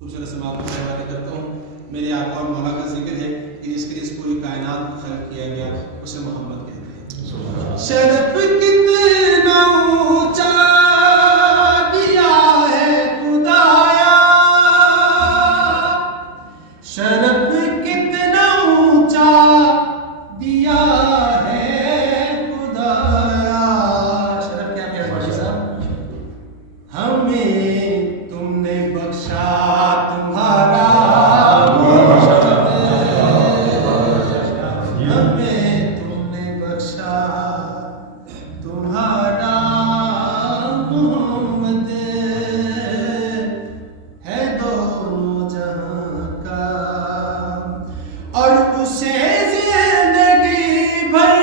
खूबसूरत समात को हवाले करता हूँ। मेरे आका और मौला का जिक्र है कि जिसके लिए इस पूरी कायनात को खल्क किया गया उसे मोहम्मद कहते हैं। शरफ कितना ऊंचा दिया है खुदाया, शरफ कितना ऊंचा दिया है खुदाया। शरफ क्या है भाई साहब? हमें तुमने बख्शा तुम्हारा, हमें तुमने बख्शा तुम्हारा मोहम्मद है दोनों जहां का, और उसे जिंदगी भर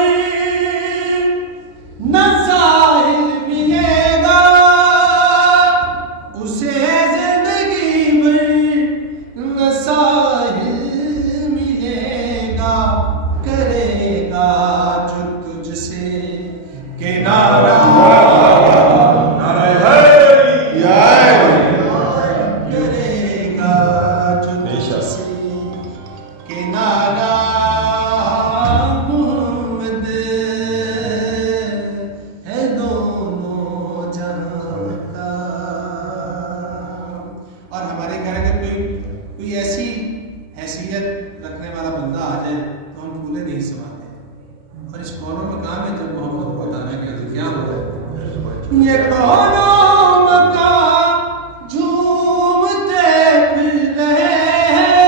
न साहिल मिलेगा, उसे जिंदगी भर न साहिल मिलेगा, करेगा जो तुझसे किनारा, करेगा जो तुझसे किनारा, मोहम्मद है दोनों जहां का। और हमारे घर अगर कोई ऐसी हैसियत रखने वाला बंदा आ जाए तो हम फूले नहीं समाते, और इस कौनों में काम है जब मोहम्मद को बताने के लिए क्या हो रहा है। ये कौनों मका झूमते फिर रहे हैं,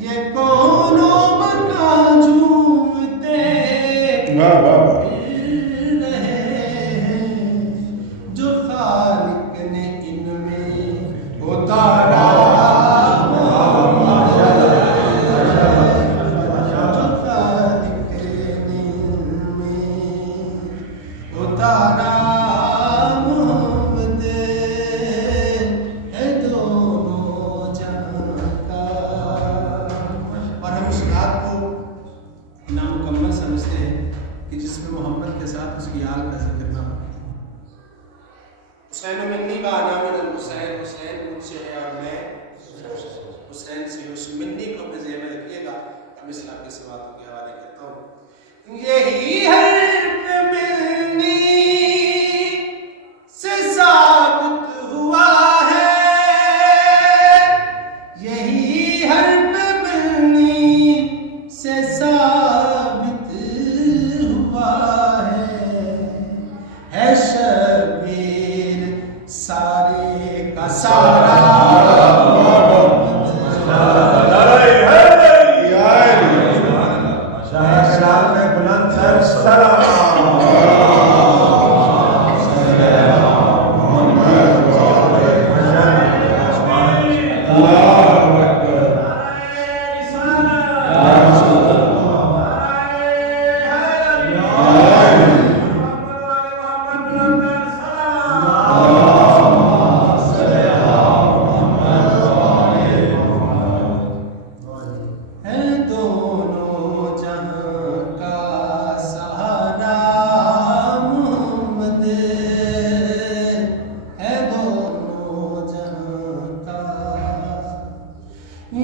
ये कौनों मका झूमते फिर रहे हैं, जो खालिक ने इनमें उतारा, उतारा, मोहम्मद है दोनों जहां का। और हम उस रात को नामुकम्मल समझते हैं कि जिसमें मोहम्मद के साथ उसकी आल का जिक्र ना हो। हुसैन मिन्नी का नाम हुसैन, हुसैन मुझसे है और मैं हुसैन से। उस मिन्नी को अपने ज़हन में रखिएगा। अब इस आपके सवालों के हवाले करता हूँ। यही हर्फ मिन्नी से साबित हुआ है, यही हर्फ मिन्नी से साबित हुआ है शबीर सारे का सारा,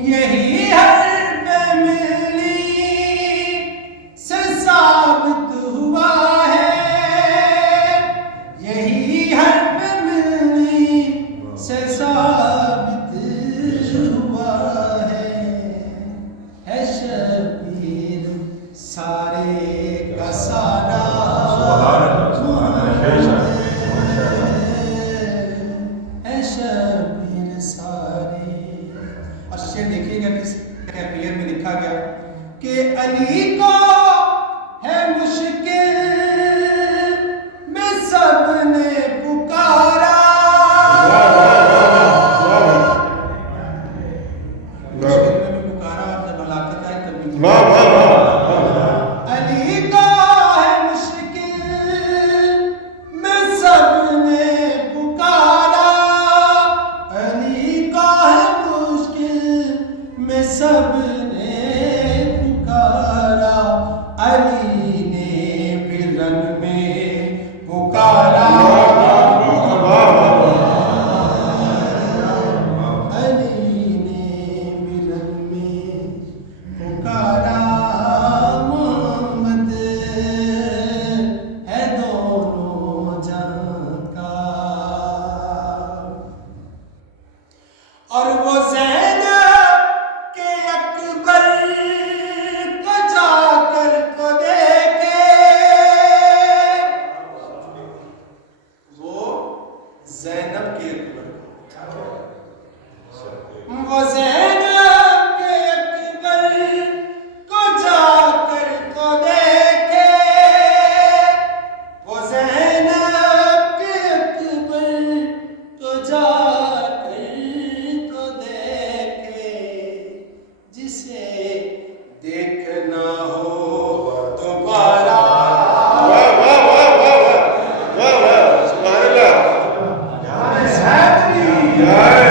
यही हर्फ मिन्नी से साबित हुआ है, यही हर्फ मिन्नी से साबित हुआ है शबीर सारे का सारा, है शबीर सारे। और शेर देखिएगा किस कैफियत में लिखा गया कि अली को है मुश्किल में सबने पुकारा, मुश्किल में भी पुकारा, जब हलाकत आए तब भी। अली को है मुश्किल में सबने पुकारा, अली को है में सबने पुकारा, के अकबर वो ज़ैनब के अकबर को जाकर तो देखे, वो ज़ैनब के अकबर को जाकर तो देखे, जिसे देखना हो दोबारा। जय